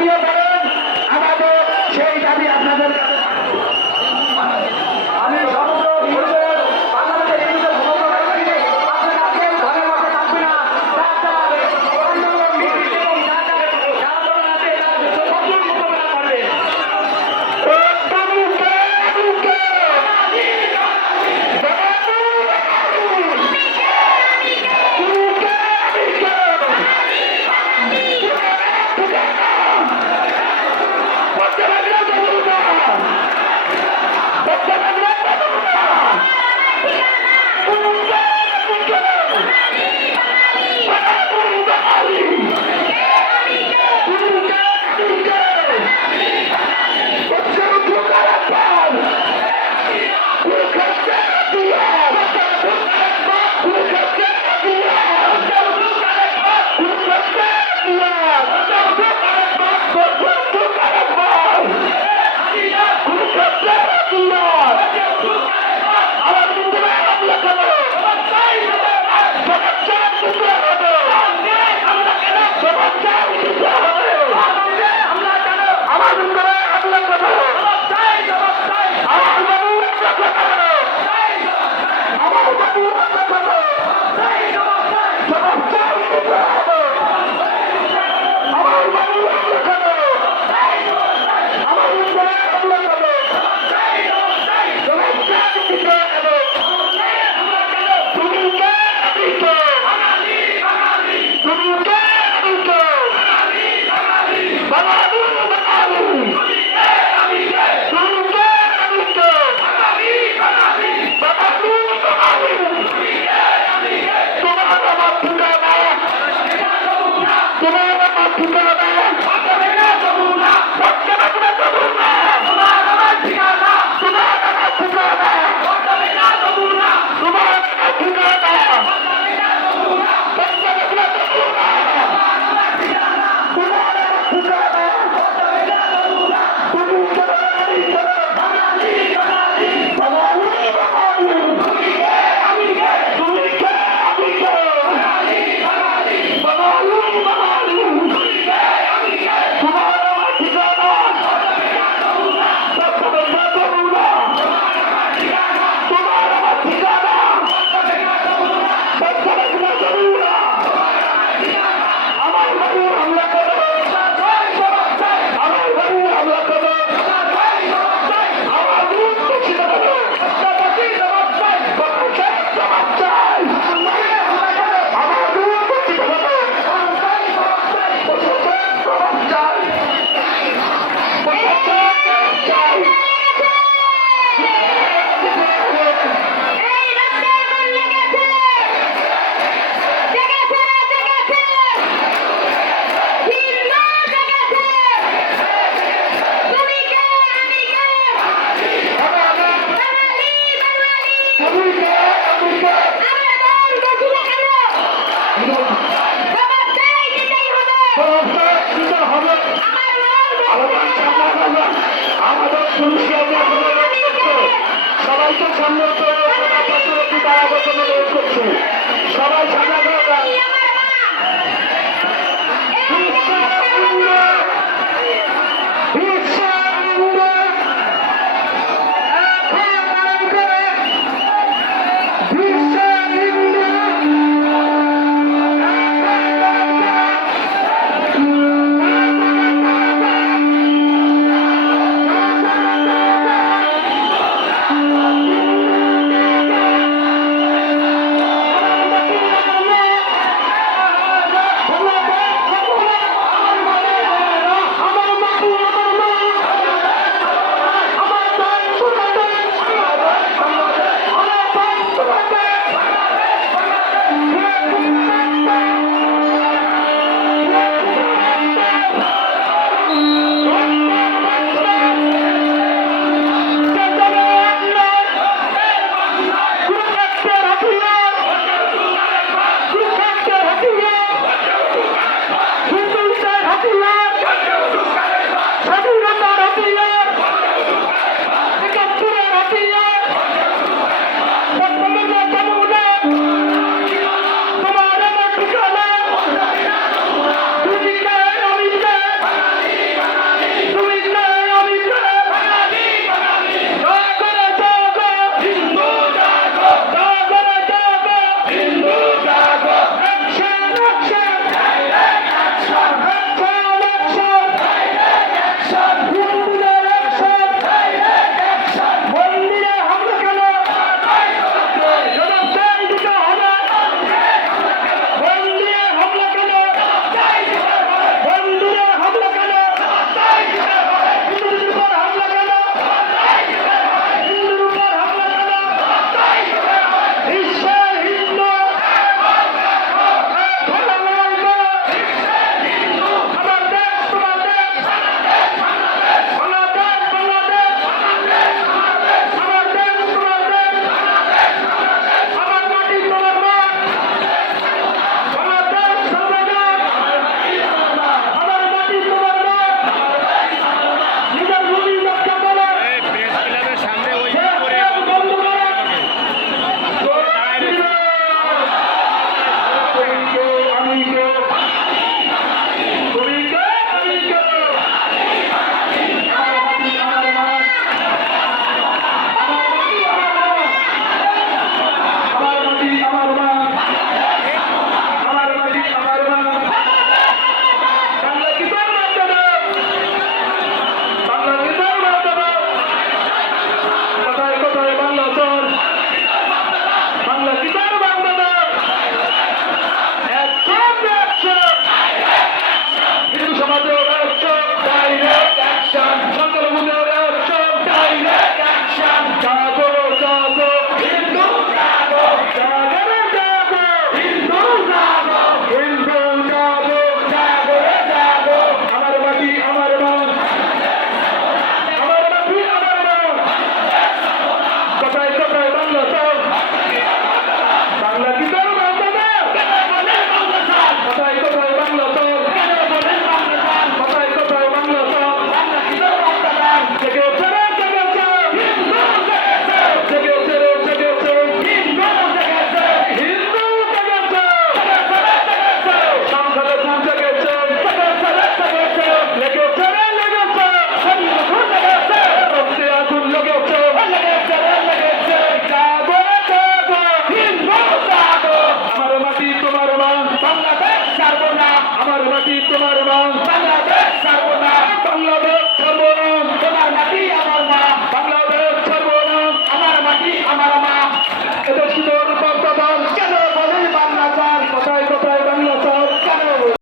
জাতীয় দলের সবাইকে সামনে দাঁড়াবার জন্য অনুরোধ করছি সবাই সামনে